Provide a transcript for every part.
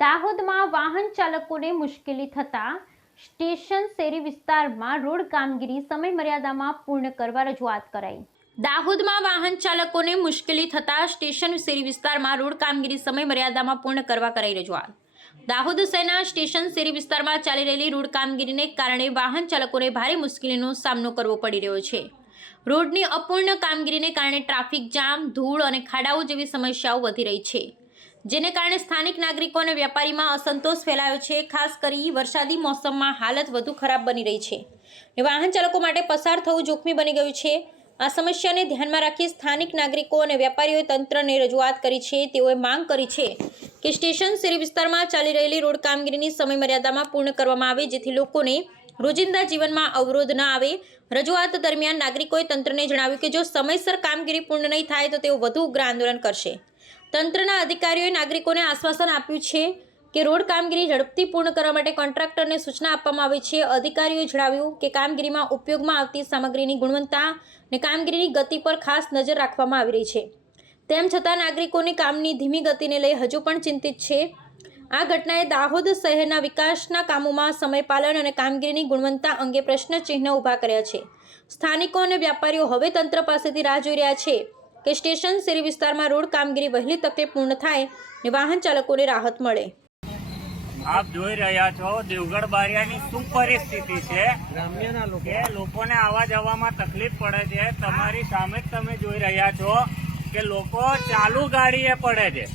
દાહોદમાં વાહન ચાલકોને મુશ્કેલી થતા સ્ટેશન શેરી વિસ્તારમાં રોડ કામગીરી સમયમર્યાદામાં પૂર્ણ કરવા રજૂઆત કરાઈ। દાહોદમાં વાહન ચાલકોને મુશ્કેલી થતા સ્ટેશન શેરી વિસ્તારમાં રોડ કામગીરી સમયમર્યાદામાં પૂર્ણ કરવા કરાઈ રજૂઆત। દાહોદ શહેરના સ્ટેશન શેરી વિસ્તારમાં ચાલી રહેલી રોડ કામગીરીને કારણે વાહન ચાલકોને ભારે મુશ્કેલીનો સામનો કરવો પડી રહ્યો છે। રોડની અપૂર્ણ કામગીરીને કારણે ટ્રાફિક જામ, ધૂળ અને ખાડાઓ જેવી સમસ્યાઓ વધી રહી છે, જેને કારણે સ્થાનિક નાગરિકો અને વેપારીમાં અસંતોષ ફેલાયો છે। ખાસ કરી વરસાદી મોસમમાં હાલત વધુ ખરાબ બની રહી છે અને વાહન ચાલકો માટે પસાર થવું જોખમી બની ગયું છે। આ સમસ્યાને ધ્યાનમાં રાખી સ્થાનિક નાગરિકો અને વેપારીઓએ તંત્રને રજૂઆત કરી છે। તેઓએ માંગ કરી છે કે સ્ટેશન શેરી વિસ્તારમાં ચાલી રહેલી રોડ કામગીરીની સમયમર્યાદામાં પૂર્ણ કરવામાં આવે, જેથી લોકોને રોજિંદા જીવનમાં અવરોધ ન આવે। રજૂઆત દરમિયાન નાગરિકોએ તંત્રને જણાવ્યું કે જો સમયસર કામગીરી પૂર્ણ નહીં થાય તો તેઓ વધુ ઉગ્ર આંદોલન કરશે। તંત્રના અધિકારીઓએ નાગરિકોને આશ્વાસન આપ્યું છે કે રોડ કામગીરી ઝડપથી પૂર્ણ કરવા માટે કોન્ટ્રાક્ટરને સૂચના આપવામાં આવી છે। અધિકારીઓએ જણાવ્યું કે કામગીરીમાં ઉપયોગમાં આવતી સામગ્રીની ગુણવત્તા અને કામગીરીની ગતિ પર ખાસ નજર રાખવામાં આવી રહી છે। તેમ છતાં નાગરિકોની કામની ધીમી ગતિને લઈ હજુ પણ ચિંતિત છે। આ ઘટનાએ દાહોદ શહેરના વિકાસના કામોમાં સમયપાલન અને કામગીરીની ગુણવત્તા અંગે પ્રશ્નચિહ્ન ઊભા કર્યા છે। સ્થાનિકો અને વ્યાપારીઓ હવે તંત્ર પાસેથી રાહ જોઈ રહ્યા છે કે સ્ટેશન શેરી વિસ્તારમાં રોડ કામગીરી વહેલી તકે પૂર્ણ થાય અને વાહન ચાલકોને રાહત મળે। આપ જોઈ રહ્યા છો દેવગઢ બારિયાની શું પરિસ્થિતિ છે કે લોકોને આવવા જવામાં તકલીફ પડે છે। તમારી સામે જ તમે જોઈ રહ્યા છો કે લોકો ચાલુ ગાડીએ પડે છે।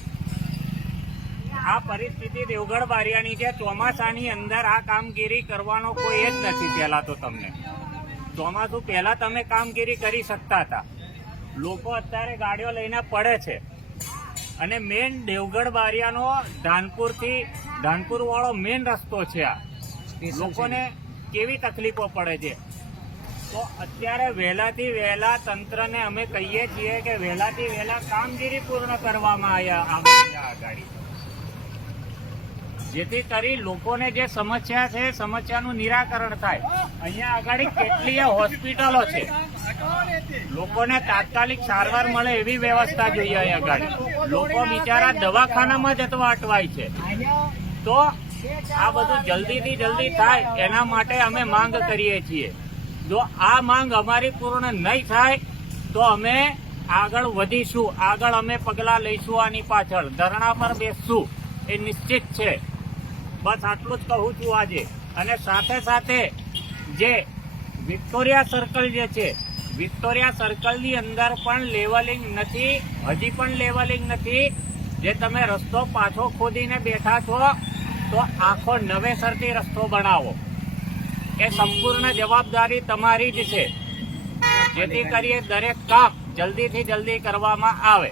આ પરિસ્થિતિ દેવગઢ બારિયાની છે। ચોમાસાની અંદર આ કામગીરી કરવાનો કોઈ જ નથી। પહેલા તો તમને ચોમાસું પહેલા તમે કામગીરી કરી શકતા હતા, લોકો અત્યારે ગાડીઓ લઈને પડે છે। અને મેન દેવગઢ બારિયાનો ધાનપુર વાળો મેન રસ્તો છે। આ લોકોને કેવી તકલીફો પડે છે। તો અત્યારે વહેલાથી વહેલા તંત્રને અમે કહીએ છીએ કે વહેલાથી વહેલા કામગીરી પૂર્ણ કરવામાં આવે આ ગાડી, જેથી કરી લોકોને જે સમસ્યા છે સમસ્યાનું નિરાકરણ થાય। અહીંયા આગળ કેટલીય હોસ્પિટલો છે, લોકોને તાત્કાલિક સારવાર મળે એવી વ્યવસ્થા જોઈએ। અહીંયા આગળ લોકો બિચારા દવાખાનામાં જતો અટવાય છે। તો આ બધું જલ્દીથી જલ્દી થાય એના માટે અમે માંગ કરીએ છીએ। જો આ માંગ અમારી પૂર્ણ નહીં થાય તો અમે આગળ વધીશું, આગળ અમે પગલાં લઈશું, આની પાછળ ધરણા પર બેસશું, એ નિશ્ચિત છે। બસ આટલું જ કહું છું આજે। અને સાથે સાથે જે વિક્ટોરિયા સર્કલ જે છે, વિક્ટોરિયા સર્કલની અંદર પણ લેવલિંગ નથી, હજી પણ લેવલિંગ નથી। જે તમે રસ્તો પાછો ખોદીને બેઠા છો તો આખો નવેસરથી રસ્તો બનાવો, એ સંપૂર્ણ જવાબદારી તમારી જ છે, જેથી કરીએ દરેક કામ જલ્દીથી જલ્દી કરવામાં આવે।